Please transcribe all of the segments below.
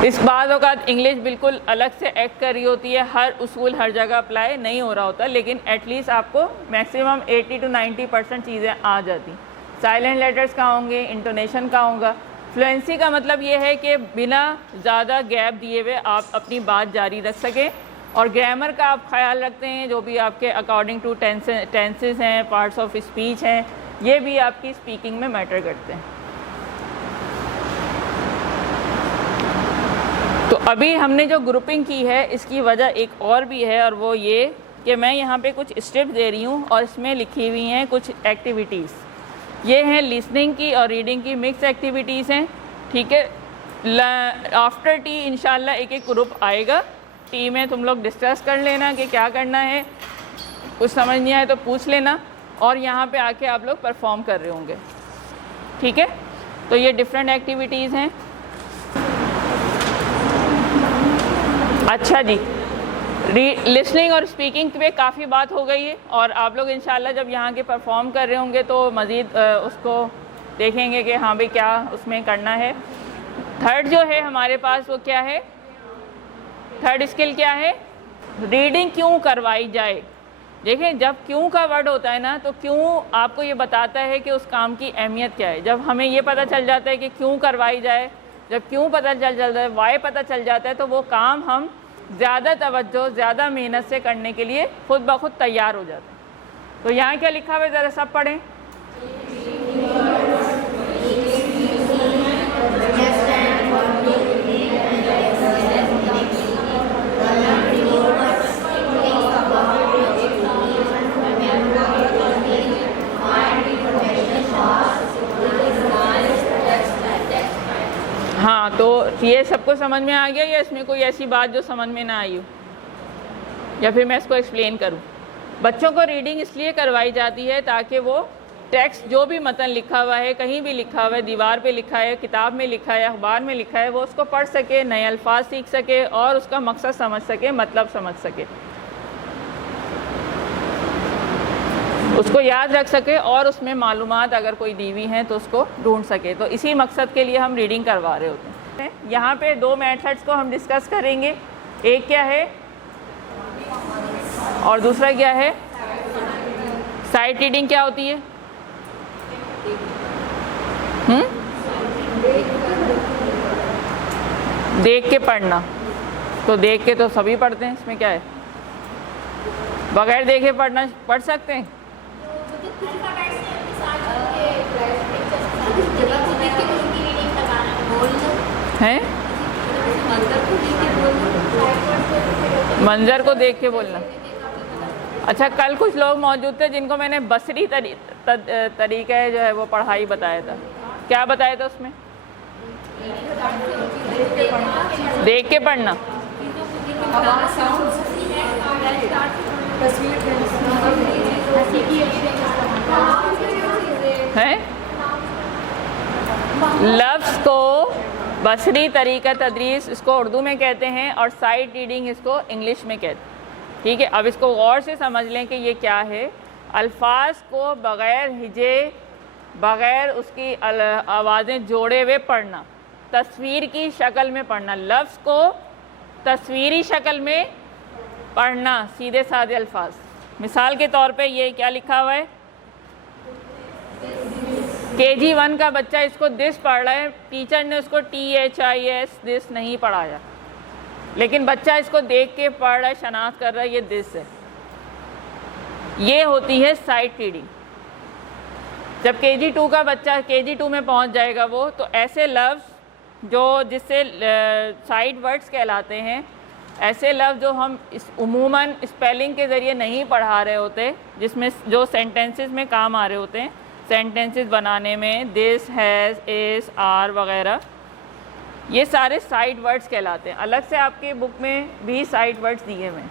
इस बाद औक़ात इंग्लिश बिल्कुल अलग से एक्ट कर रही होती है, हर उसूल हर जगह अप्लाई नहीं हो रहा होता, लेकिन एटलीस्ट आपको मैक्सिमम 80 to 90% चीज़ें आ जाती। साइलेंट लेटर्स कहाँ होंगे, इंटोनेशन कहाँ होगा। फ्लुएंसी का मतलब ये है कि बिना ज़्यादा गैप दिए हुए आप अपनी बात जारी रख सकें, और ग्रामर का आप ख्याल रखते हैं, जो भी आपके अकॉर्डिंग टू टेंसेस हैं, पार्ट्स ऑफ स्पीच हैं, ये भी आपकी स्पीकिंग में मैटर करते हैं। तो अभी हमने जो ग्रुपिंग की है इसकी वजह एक और भी है, और वो ये कि मैं यहाँ पे कुछ स्टेप्स दे रही हूँ और इसमें लिखी हुई हैं कुछ एक्टिविटीज़। ये हैं लिसनिंग की और रीडिंग की मिक्स एक्टिविटीज़ हैं, ठीक है। आफ्टर टी इंशाल्लाह एक एक ग्रुप आएगा, टी में तुम लोग डिस्कस कर लेना कि क्या करना है, कुछ समझ नहीं आए तो पूछ लेना, और यहाँ पे आके आप लोग परफॉर्म कर रहे होंगे, ठीक है। तो ये डिफरेंट एक्टिविटीज़ हैं। अच्छा जी, लिसनिंग और स्पीकिंग पे काफ़ी बात हो गई है, और आप लोग इंशाल्लाह जब यहाँ के परफॉर्म कर रहे होंगे तो मज़ीद उसको देखेंगे कि हाँ भाई क्या उसमें करना है। थर्ड जो है हमारे पास वो क्या है, थर्ड स्किल क्या है, रीडिंग क्यों करवाई जाए। देखें, जब क्यों का वर्ड होता है ना, तो क्यों आपको ये बताता है कि उस काम की अहमियत क्या है। जब हमें ये पता चल जाता है कि क्यों करवाई जाए, जब क्यों पता चल जाता है, वाई पता चल जाता है, तो वो काम हम ज़्यादा तवज्जो ज़्यादा मेहनत से करने के लिए खुद ब खुद तैयार हो जाते हैं। तो यहाँ क्या लिखा हुआ है, ज़रा सब पढ़ें। हाँ, तो ये सबको समझ में आ गया, या इसमें कोई ऐसी बात जो समझ में ना आई हो, या फिर मैं इसको एक्सप्लेन करूँ। बच्चों को रीडिंग इसलिए करवाई जाती है ताकि वो टेक्स्ट जो भी मतन लिखा हुआ है, कहीं भी लिखा हुआ है, दीवार पे लिखा है, किताब में लिखा है, अखबार में लिखा है, वो उसको पढ़ सके, नए अल्फाज सीख सके और उसका मकसद समझ सके, मतलब समझ सके, उसको याद रख सके, और उसमें मालूमात अगर कोई दी हुई हैं तो उसको ढूंढ सके। तो इसी मकसद के लिए हम रीडिंग करवा रहे होते हैं। यहाँ पे दो मेथड्स को हम डिस्कस करेंगे, एक क्या है और दूसरा क्या है। साइट रीडिंग क्या होती है? देख के पढ़ना। तो देख के तो सभी पढ़ते हैं, इसमें क्या है, बगैर देखे पढ़ना पढ़ सकते हैं। हैं? मंजर को देख के बोलना। अच्छा, कल कुछ लोग मौजूद थे जिनको मैंने बसरी तरीका है जो है वो पढ़ाई बताया था। क्या बताया था उसमें? देख के पढ़ना। है लफ्ज़ को बसरी तरीका तदरीस इसको उर्दू में कहते हैं, और साइट रीडिंग इसको इंग्लिश में कहते हैं, ठीक है। अब इसको गौर से समझ लें कि ये क्या है। अल्फाज को बग़ैर हिजे, बग़ैर उसकी आवाज़ें जोड़े हुए पढ़ना, तस्वीर की शक्ल में पढ़ना, लफ्ज़ को तस्वीरी शक्ल में पढ़ना, सीधे साधे अल्फाज। मिसाल के तौर पे ये क्या लिखा हुआ है, KG 1 का बच्चा इसको दिस पढ़ रहा है, टीचर ने उसको THIS दिस नहीं पढ़ाया, लेकिन बच्चा इसको देख के पढ़ रहा है, शनाख्त कर रहा है, ये दिस है। ये होती है साइट रीडिंग। जब KG 2 का बच्चा KG 2 में पहुंच जाएगा वो, तो ऐसे लफ्ज़ जो जिससे साइट वर्ड्स कहलाते हैं, ऐसे लफ्ज़ जो हम उमूमन स्पेलिंग के ज़रिए नहीं पढ़ा रहे होते, जिसमें जो सेंटेंसेस में काम आ रहे होते हैं, सेंटेंसेस बनाने में, दिस, हैज़, इज़, आर वगैरह, ये सारे साइट वर्ड्स कहलाते हैं। अलग से आपके बुक में भी साइट वर्ड्स दिए हुए हैं,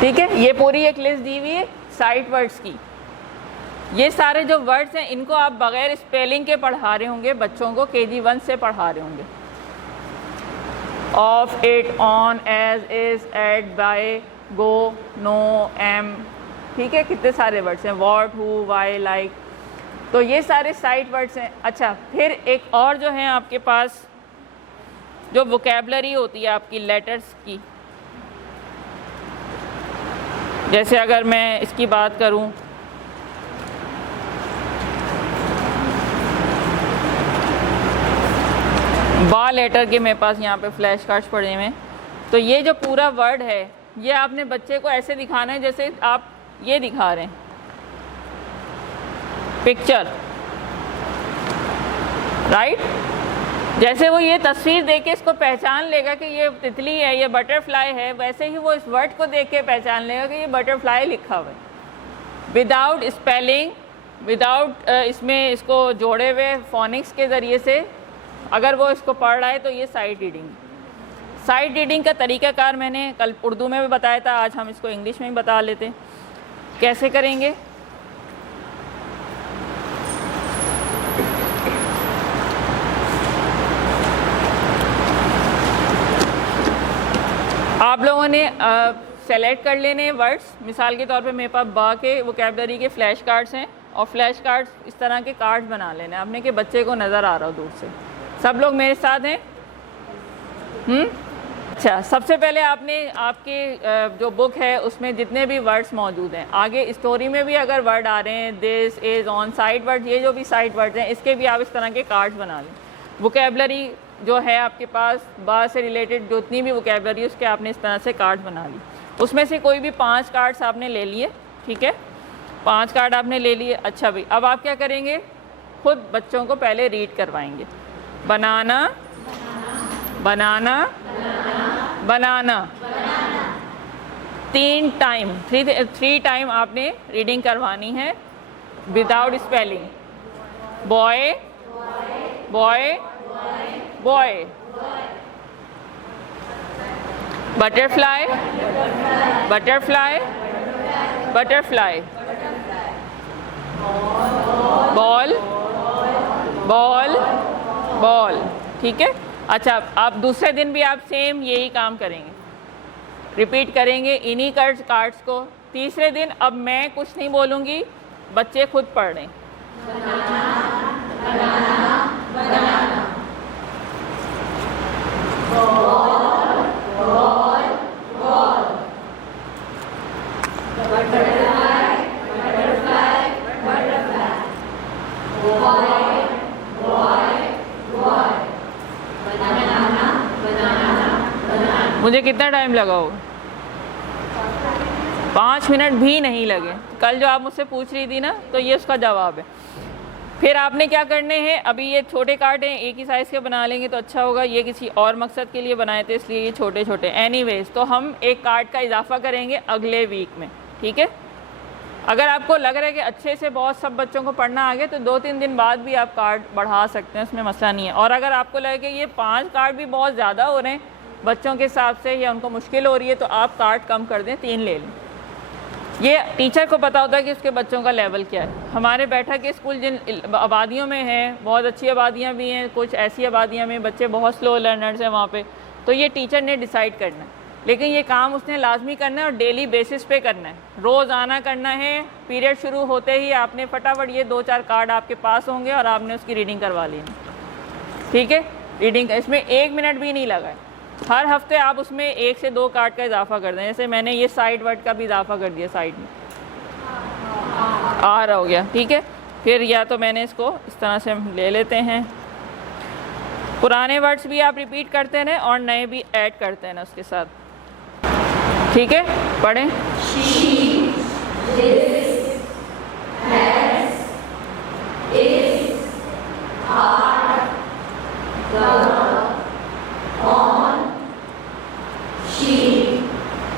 ठीक है। ये पूरी एक लिस्ट दी हुई है साइट वर्ड्स की। ये सारे जो वर्ड्स हैं इनको आप बग़ैर स्पेलिंग के पढ़ा रहे होंगे बच्चों को, KG 1 से पढ़ा रहे होंगे। Of, it, on, as, is, at, by, go, no, am, ठीक है। कितने सारे वर्ड्स हैं, व्हाट, हु, वाई, लाइक, तो ये सारे साइट वर्ड्स हैं। अच्छा, फिर एक और जो है आपके पास जो वोकैबलरी होती है आपकी लेटर्स की, जैसे अगर मैं इसकी बात करूं, बा लेटर के मेरे पास यहाँ पे फ्लैश कार्ड्स पड़े हुए हैं। तो ये जो पूरा वर्ड है ये आपने बच्चे को ऐसे दिखाना है जैसे आप ये दिखा रहे हैं पिक्चर, राइट। जैसे वो ये तस्वीर देख के इसको पहचान लेगा कि ये तितली है, ये बटरफ्लाई है, वैसे ही वो इस वर्ड को देख के पहचान लेगा कि ये बटरफ्लाई लिखा हुआ है, विदाउट स्पेलिंग, विदाउट इसमें इसको जोड़े हुए फोनिक्स के ज़रिए से अगर वो इसको पढ़ रहा है तो ये साइट रीडिंग। साइट रीडिंग का तरीक़ाकार मैंने कल उर्दू में भी बताया था, आज हम इसको इंग्लिश में भी बता लेते हैं। कैसे करेंगे? आप लोगों ने सेलेक्ट कर लेने वर्ड्स। मिसाल के तौर पे मेरे पास बा के वोकैबलरी के फ्लैश कार्ड्स हैं और फ्लैश कार्ड्स इस तरह के कार्ड्स बना लेने आपने कि बच्चे को नज़र आ रहा हो दूर से। सब लोग मेरे साथ हैं? अच्छा, सबसे पहले आपने आपके जो बुक है उसमें जितने भी वर्ड्स मौजूद हैं, आगे स्टोरी में भी अगर वर्ड आ रहे हैं, this, is, on, side word, ये जो भी साइड वर्ड्स हैं इसके भी आप इस तरह के कार्ड्स बना लें। वोकैबलरी जो है आपके पास बा से रिलेटेड जितनी भी वोकैबलरी उसके आपने इस तरह से कार्ड्स बना ली। उसमें से कोई भी 5 कार्ड्स आपने ले लिए, ठीक है, 5 कार्ड आपने ले लिए। अच्छा भाई, अब आप क्या करेंगे? खुद बच्चों को पहले रीड करवाएंगे। बनाना, बनाना, बनाना, 3 टाइम, 3 टाइम आपने रीडिंग करवानी है without spelling. Boy, boy, boy. Butterfly, butterfly, butterfly. Ball, ball, ball, ठीक है। अच्छा, आप दूसरे दिन भी आप सेम यही काम करेंगे, रिपीट करेंगे इन्हीं कार्ड्स को। तीसरे दिन अब मैं कुछ नहीं बोलूँगी, बच्चे खुद पढ़ रहे हैं। मुझे कितना टाइम लगा होगा? 5 मिनट भी नहीं लगे। कल जो आप मुझसे पूछ रही थी ना, तो ये उसका जवाब है। फिर आपने क्या करने हैं, अभी ये छोटे कार्ड हैं, एक ही साइज़ के बना लेंगे तो अच्छा होगा। ये किसी और मकसद के लिए बनाए थे इसलिए ये छोटे छोटे। एनीवेज, तो हम एक कार्ड का इजाफा करेंगे अगले वीक में, ठीक है। अगर आपको लग रहा है कि अच्छे से बहुत सब बच्चों को पढ़ना आ गया तो 2-3 दिन बाद भी आप कार्ड बढ़ा सकते हैं, उसमें मसला नहीं है। और अगर आपको लगे कि ये 5 कार्ड भी बहुत ज़्यादा हो रहे हैं बच्चों के हिसाब से या उनको मुश्किल हो रही है तो आप कार्ड कम कर दें, 3 ले लें। ये टीचर को पता होता है कि उसके बच्चों का लेवल क्या है। हमारे बैठक के स्कूल जिन आबादियों में हैं, बहुत अच्छी आबादियाँ भी हैं, कुछ ऐसी आबादियाँ में बच्चे बहुत स्लो लर्नर्स हैं वहाँ पे, तो ये टीचर ने डिसाइड करना है। लेकिन ये काम उसने लाजमी करना है और डेली बेसिस पे करना है, रोज़ आना करना है। पीरियड शुरू होते ही आपने फटाफट ये 2-4 कार्ड आपके पास होंगे और आपने उसकी रीडिंग करवा ली, ठीक है। रीडिंग इसमें 1 मिनट भी नहीं लगा है। हर हफ्ते आप उसमें 1 से 2 कार्ड का इजाफा कर दें। जैसे मैंने ये साइड वर्ड का भी इजाफा कर दिया, साइड में आ रहा हो गया, ठीक है। फिर या तो मैंने इसको इस तरह से हम ले लेते हैं। पुराने वर्ड्स भी आप रिपीट करते रहें और नए भी ऐड करते हैं ना उसके साथ, ठीक है। पढ़ें। She, this, has, is, are, the, on, she।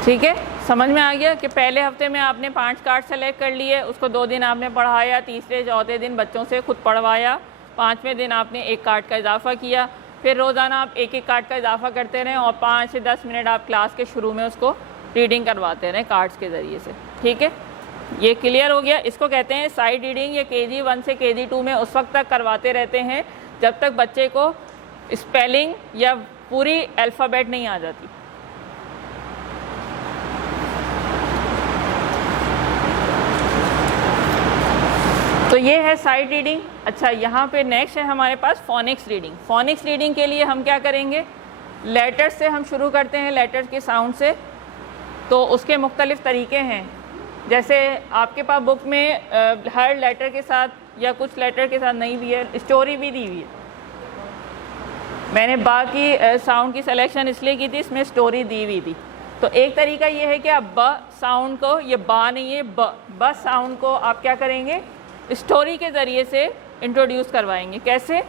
ठीक है, समझ में आ गया कि पहले हफ्ते में आपने 5 कार्ड सेलेक्ट कर लिए, उसको 2 दिन आपने पढ़ाया, तीसरे चौथे दिन बच्चों से खुद पढ़वाया, 5वें दिन आपने 1 कार्ड का इजाफा किया। फिर रोज़ाना आप 1-1 कार्ड का इजाफा करते रहें और 5 से 10 मिनट आप क्लास के शुरू में उसको रीडिंग करवाते रहें कार्ड्स के ज़रिए से, ठीक है। ये क्लियर हो गया। इसको कहते हैं साइड रीडिंग। ये KG 1 से KG 2 में उस वक्त तक करवाते रहते हैं जब तक बच्चे को स्पेलिंग या पूरी अल्फ़ाबेट नहीं आ जाती। तो ये है साइट रीडिंग। अच्छा, यहाँ पे नेक्स्ट है हमारे पास फोनिक्स रीडिंग। फोनिक्स रीडिंग के लिए हम क्या करेंगे, लेटर्स से हम शुरू करते हैं, लेटर्स के साउंड से। तो उसके मुख्तलिफ़ तरीके हैं, जैसे आपके पास बुक में हर लेटर के साथ या कुछ लेटर के साथ नहीं भी है, स्टोरी भी दी हुई है। मैंने बाकी साउंड की सिलेक्शन इसलिए की थी, इसमें स्टोरी दी हुई थी। तो एक तरीका ये है कि आप ब साउंड को, ये बा नहीं है, ब साउंड को आप क्या करेंगे, स्टोरी के ज़रिए से इंट्रोड्यूस करवाएंगे। कैसे?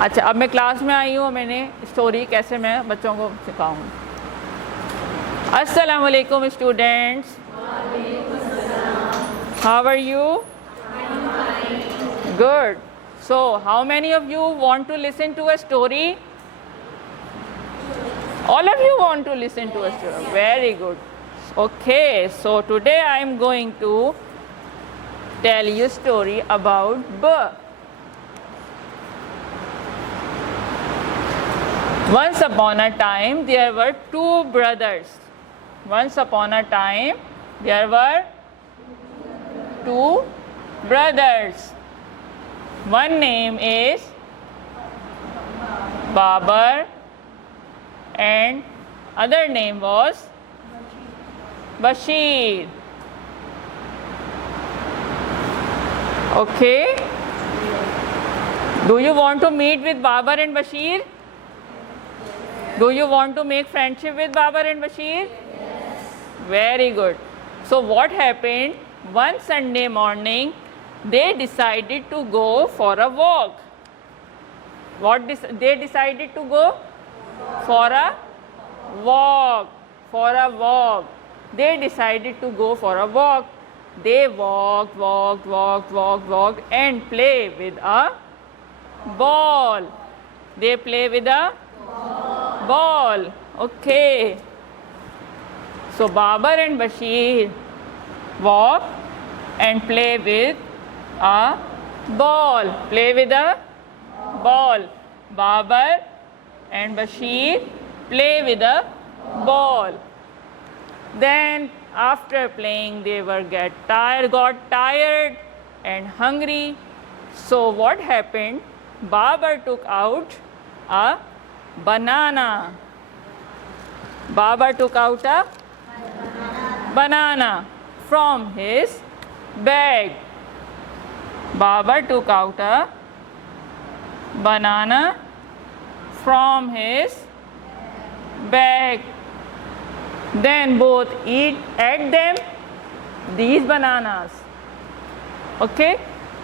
अच्छा, अब मैं क्लास में आई हूँ, मैंने स्टोरी कैसे मैं बच्चों को सिखाऊंगी। अस्सलाम वालेकुम students, how are you? Good. So, how many of you want to listen to a story? All of you want to listen to a story. Very good. Okay, so today I am going to tell you a story about B. Once upon a time there were two brothers. Once upon a time there were two brothers. One name is Babar and other name was Bashir. Okay? Do you want to meet with Babar and Bashir? Do you want to make friendship with Babar and Bashir? Yes. Very good. So what happened? One Sunday morning, they decided to go for a walk. They decided to go for a walk. For a walk. They decided to go for a walk. They walked and play with a ball. They play with a ball. Okay. So Babar and Bashir walk and play with a ball. Play with a ball. Babar and Bashir play with a ball. Then after playing they got tired and hungry. So what happened? Babar took out a banana. Babar took out a banana from his bag. Babar took out a banana from his bag. Then both ate them, these bananas. Okay?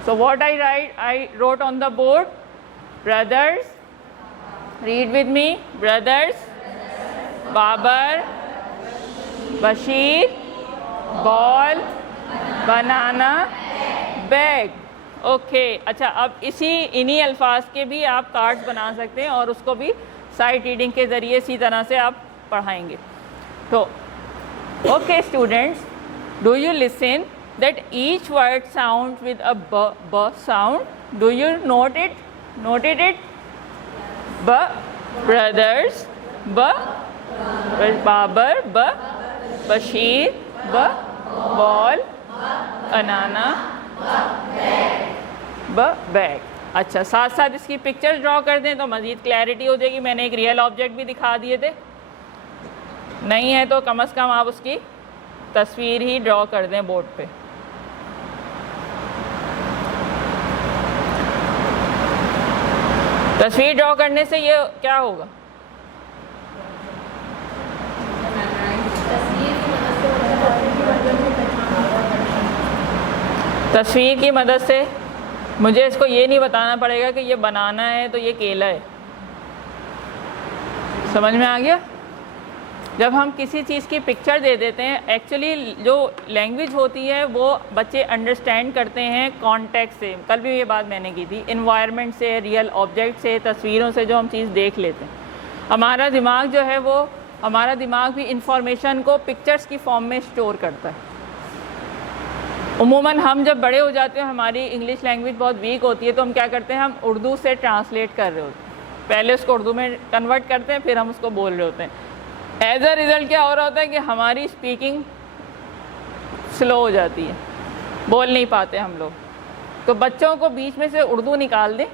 So what I wrote on the board, brothers, read with me, brothers, Babar, Bashir, ball, banana, bag. Okay अच्छा, अब इन्हीं अल्फाज के भी आप cards बना सकते हैं और उसको भी साइट रीडिंग के ज़रिए इसी तरह से आप पढ़ाएंगे। तो okay students, do you listen that each word sound with a ब sound? Do you noted it? ब ब्रदर्स, ब बाबर, ब बशीर, ब बॉल, बनाना, बैग। अच्छा, साथ साथ इसकी पिक्चर ड्रॉ कर दें तो मज़ीद क्लैरिटी हो जाएगी। मैंने एक रियल ऑब्जेक्ट भी दिखा दिए थे, नहीं है तो कम से कम आप उसकी तस्वीर ही ड्रॉ कर दें बोर्ड पे। तस्वीर ड्रॉ करने से ये क्या होगा? तस्वीर की मदद से मुझे इसको ये नहीं बताना पड़ेगा कि ये बनाना है तो ये केला है। समझ में आ गया? जब हम किसी चीज़ की पिक्चर दे देते हैं, एक्चुअली जो लैंग्वेज होती है वो बच्चे अंडरस्टैंड करते हैं कॉन्टेक्स्ट से। कल भी ये बात मैंने की थी, इन्वायरमेंट से, रियल ऑब्जेक्ट से, तस्वीरों से जो हम चीज़ देख लेते हैं। हमारा दिमाग जो है वो, हमारा दिमाग भी इंफॉर्मेशन को पिक्चर्स की फॉर्म में स्टोर करता है। उमूमन हम जब बड़े हो जाते हैं, हमारी इंग्लिश लैंग्वेज बहुत वीक होती है, तो हम क्या करते हैं, हम उर्दू से ट्रांसलेट कर रहे होते हैं। पहले उसको उर्दू में कन्वर्ट करते हैं, फिर हम उसको बोल रहे होते हैं। एज अ रिज़ल्ट क्या हो रहा होता है कि हमारी स्पीकिंग स्लो हो जाती है। बोल नहीं पाते हम लोग। तो बच्चों को बीच में से उर्दू निकाल दें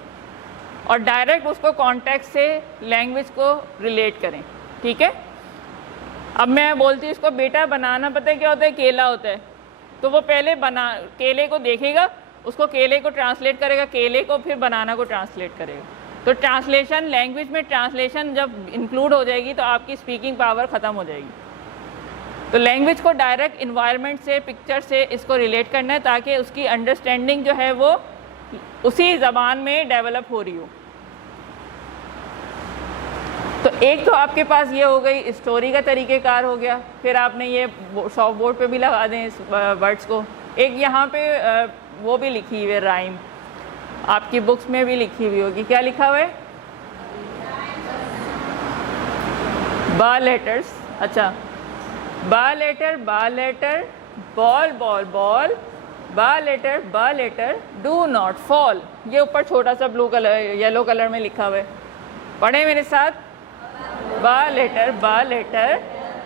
और डायरेक्ट उसको कॉन्टेक्स्ट से लैंग्वेज को रिलेट करें, ठीक है। अब मैं बोलती हूँ इसको बेटा बनाना, पता है क्या होता है, केला होता है, तो वो पहले केले को देखेगा, उसको केले को ट्रांसलेट करेगा, केले को फिर बनाना को ट्रांसलेट करेगा। तो ट्रांसलेशन, लैंग्वेज में ट्रांसलेशन जब इंक्लूड हो जाएगी तो आपकी स्पीकिंग पावर ख़त्म हो जाएगी। तो लैंग्वेज को डायरेक्ट इन्वायरमेंट से, पिक्चर से इसको रिलेट करना है ताकि उसकी अंडरस्टैंडिंग जो है वो उसी ज़बान में डेवलप हो रही हो। तो एक तो आपके पास ये हो गई स्टोरी का तरीक़ेकार हो गया, फिर आपने ये सॉफ्ट बोर्ड पे भी लगा दें इस वर्ड्स को। एक यहाँ पे वो भी लिखी हुई है राइम, आपकी बुक्स में भी लिखी हुई होगी, क्या लिखा हुआ है, बा लेटर्स। अच्छा, बा लेटर बॉल बॉल बॉल, बा लेटर डू नॉट फॉल। ये ऊपर छोटा सा ब्लू कलर, येलो कलर में लिखा हुआ है, पढ़े मेरे साथ, बा लेटर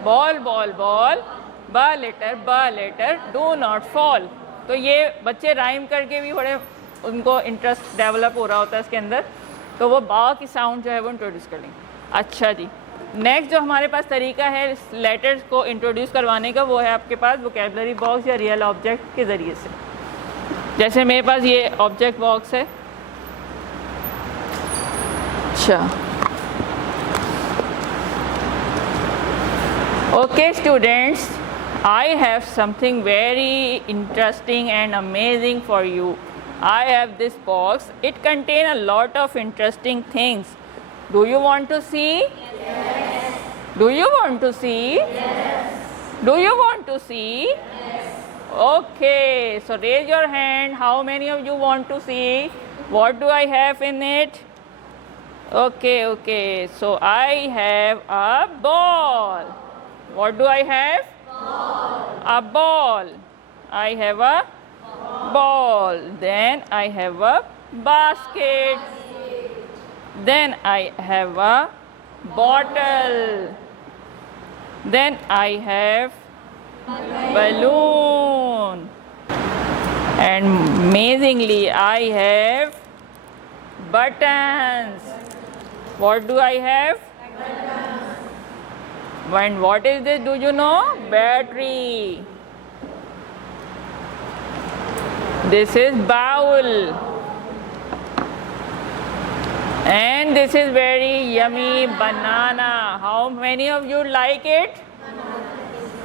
बॉल बॉल बॉल, बा लेटर डू नॉट फॉल। तो ये बच्चे राइम करके भी बड़े उनको इंटरेस्ट डेवलप हो रहा होता है इसके अंदर, तो वो बा की साउंड जो है वो इंट्रोड्यूस कर लेंगे। अच्छा जी, नेक्स्ट जो हमारे पास तरीका है लेटर्स को इंट्रोड्यूस करवाने का, वो है आपके पास वोकेबलरी बॉक्स या रियल ऑब्जेक्ट के ज़रिए से। जैसे मेरे पास ये ऑब्जेक्ट बॉक्स है। अच्छा, okay students, I have something very interesting and amazing for you. I have this box. It contains a lot of interesting things. Do you want to see? Yes. Do you want to see? Yes. Do you want to see? Yes. Okay, so raise your hand. How many of you want to see? What do I have in it? Okay, so I have a ball. What do I have? Ball. A ball. I have a ball. Then I have a basket. Then I have a bottle. Then I have balloon. And amazingly I have buttons. What do I have? And what is this, do you know? Battery. This is bowl. And this is very yummy banana. How many of you like it?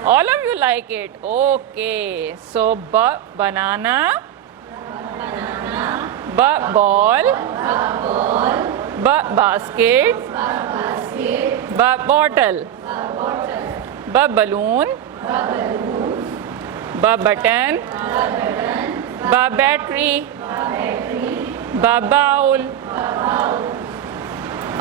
All of you like it. Okay, so banana, ball, basket, bottle, balloon, button, battery, bowl.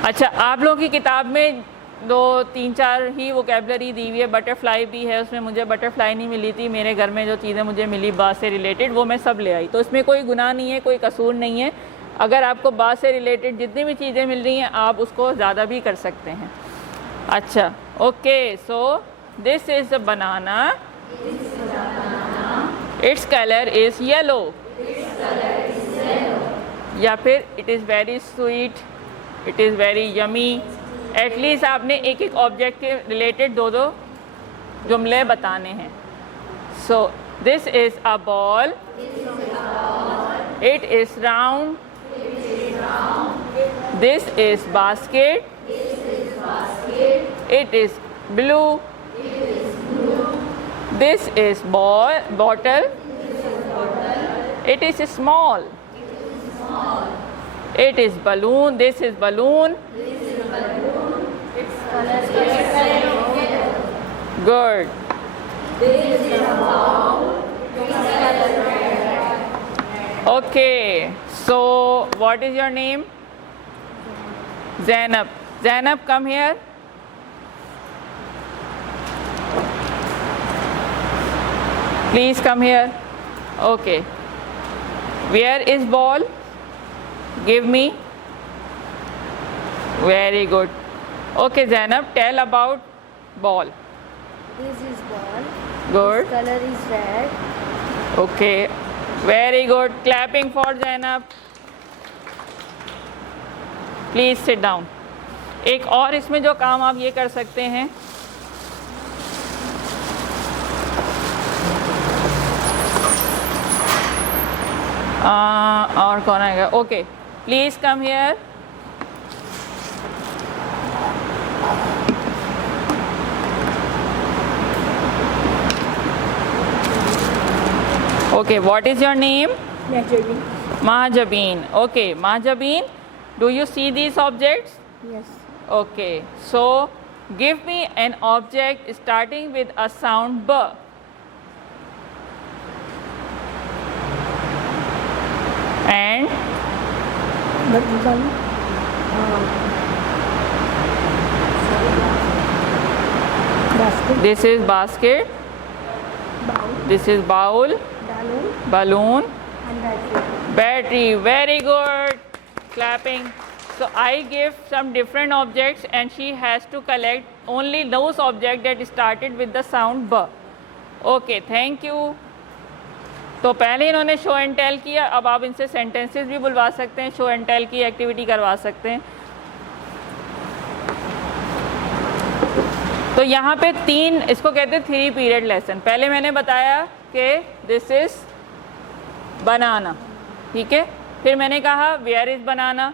अच्छा, आप लोगों की किताब में 2-3-4 ही vocabulary दी हुई है, butterfly भी है, उसमें मुझे बटरफ्लाई नहीं मिली थी। मेरे घर में जो चीज़ें मुझे मिली बात से रिलेटेड वो मैं सब ले आई, तो इसमें कोई गुनाह नहीं है, कोई कसूर नहीं है। अगर आपको बात से रिलेटेड जितनी भी चीज़ें मिल रही हैं आप उसको ज़्यादा भी कर सकते हैं। अच्छा, okay, so this is a banana, its colour is yellow, या फिर it is very sweet, it is very yummy. At least आपने एक एक ऑब्जेक्ट के रिलेटेड 2-2 जुमले बताने हैं। So this is a ball, it is round, this is basket, it is blue, this is bottle, it is small, it is balloon, this is balloon, good, okay, so what is your name? Zainab. Zainab, come here. Please come here. Okay. Where is ball? Give me. Very good. Okay, Zainab, tell about ball. This is ball. Good. This color is red. Okay. Very good. Clapping for Zainab. Please sit down. एक और इसमें जो काम आप ये कर सकते हैं, और कौन आएगा? Okay, please come here. Okay, what is your name? Mahjabeen. Mahjabeen. Okay, Mahjabeen, do you see these objects? Yes. Okay, so give me an object starting with a sound B. And Basket. this is basket, Bowl. this is bowl, Balloon. balloon, And battery. battery. Very good. Clapping. So I give some different objects and she has to collect only those objects that started with the sound B. Okay, thank you. तो पहले इन्होंने show and tell किया, अब आप इनसे sentences भी बुलवा सकते हैं, शो एंड टेल की एक्टिविटी करवा सकते हैं. तो यहाँ पे तीन, इसको कहते हैं 3 पीरियड लेसन. पहले मैंने बताया कि दिस इज बनाना, ठीक है. फिर मैंने कहा वेयर इज बनाना,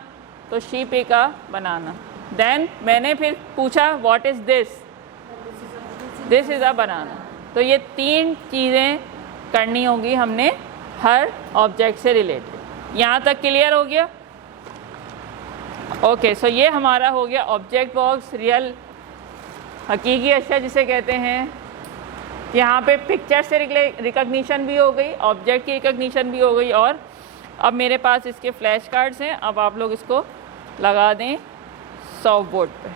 तो she pick a banana. Then मैंने फिर पूछा what is this, this is a banana. तो ये 3 चीज़ें करनी होगी हमने हर ऑब्जेक्ट से रिलेटेड. यहाँ तक क्लियर हो गया? ओके, सो ये हमारा हो गया ऑब्जेक्ट बॉक्स. रियल हकीकी अशिया जिसे कहते हैं. यहाँ पे पिक्चर से रिकग्निशन भी हो गई, ऑब्जेक्ट की रिकग्निशन भी हो गई. और अब मेरे पास इसके फ्लैश कार्ड्स हैं, अब आप लोग इसको लगा दें सॉफ्ट बोर्ड पे.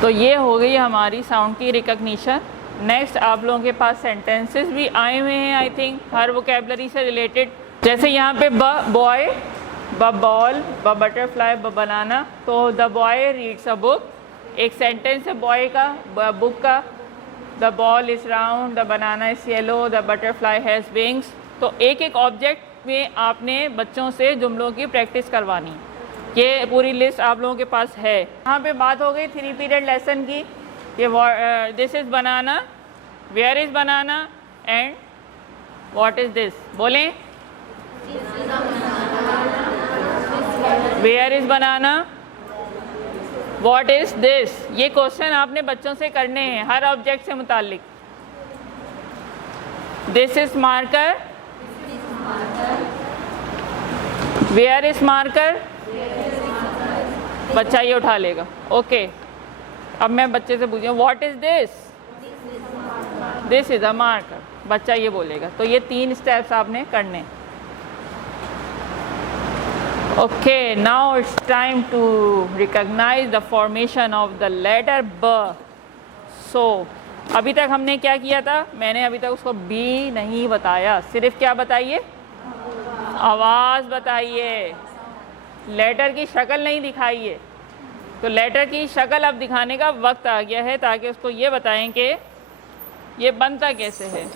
तो ये हो गई हमारी साउंड की रिकग्निशन. नेक्स्ट आप लोगों के पास सेंटेंसेस भी आए हुए हैं आई थिंक, हर वोकेबलरी से रिलेटेड. जैसे यहाँ पे ब बॉय, ब बॉल, ब बटरफ्लाई, ब बनाना. तो the boy reads a book, एक सेंटेंस है बॉय का, बुक का. The ball is round, the banana is yellow, the butterfly has wings. तो एक एक ऑब्जेक्ट में आपने बच्चों से जुमलों की प्रैक्टिस करवानी. ये पूरी लिस्ट आप लोगों के पास है. यहाँ पे बात हो गई 3 पीरियड लेसन की. ये this is banana, where is banana and what is this. बोलें, where is banana, what is this. ये क्वेश्चन आपने बच्चों से करने हैं हर ऑब्जेक्ट से मुतालिक. This is marker, where is marker. बच्चा ये उठा लेगा. ओके, अब मैं बच्चे से पूछूँ what is this, this is a marker. बच्चा ये बोलेगा. तो ये 3 स्टेप्स आपने करने. Okay, now it's time to recognise the formation of the letter ब. सो अभी तक हमने क्या किया था, मैंने अभी तक उसको बी नहीं बताया, सिर्फ क्या बताइए, आवाज़ बताइए, लेटर की शक्ल नहीं दिखाइए. तो लेटर की शक्ल अब दिखाने का वक्त आ गया है, ताकि उसको ये बताएं कि ये बनता कैसे है.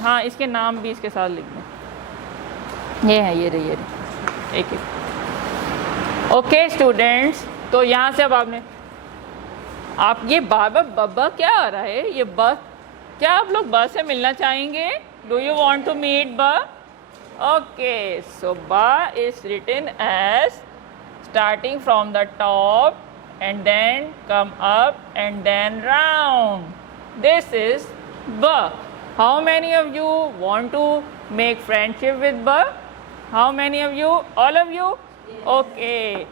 हाँ, इसके नाम भी इसके साथ लिख दें. ये है, ये रही एक एक. ओके स्टूडेंट्स, तो यहाँ से अब आपने, आप ये बाबा बब्बा क्या आ रहा है, ये ब, क्या आप लोग ब से मिलना चाहेंगे? Do you want to meet ब? ओके, सो ब is written as starting from the top and then come up and then round. This is B. How many of you want to make friendship with B? How many of you? All of you? Okay.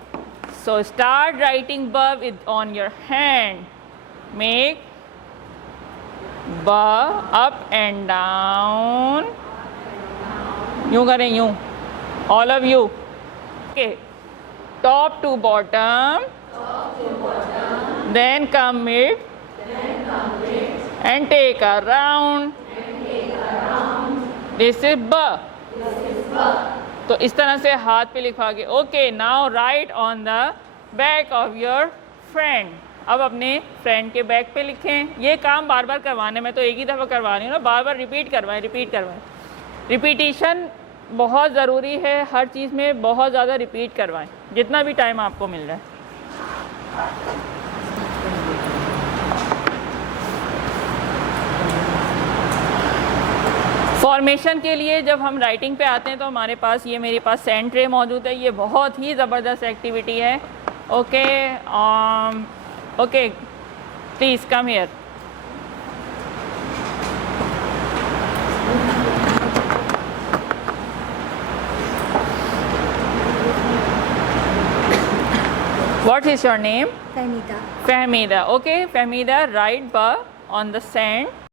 So start writing B with on your hand. Make B up and down. यूं करें, यूं. All of you. Okay. Top to bottom, then come mid, and take a round. This is B. तो इस तरह से हाथ पे लिखवा के. Okay, now right on the back of your friend. अब अपने फ्रेंड के बैक पे लिखें. ये काम बार बार करवाने में, तो एक ही दफ़ा करवा रही हूँ ना, बार बार रिपीट करवाएं. रिपीटिशन बहुत ज़रूरी है, हर चीज़ में बहुत ज़्यादा रिपीट करवाएं जितना भी टाइम आपको मिल रहा है। फॉर्मेशन के लिए जब हम राइटिंग पे आते हैं तो हमारे पास ये मेरे पास सैंड ट्रे मौजूद है। ये बहुत ही ज़बरदस्त एक्टिविटी है। Okay okay, please come here. What is your name? Fahmida. Fahmida. Okay, Fahmida, write ba on the sand.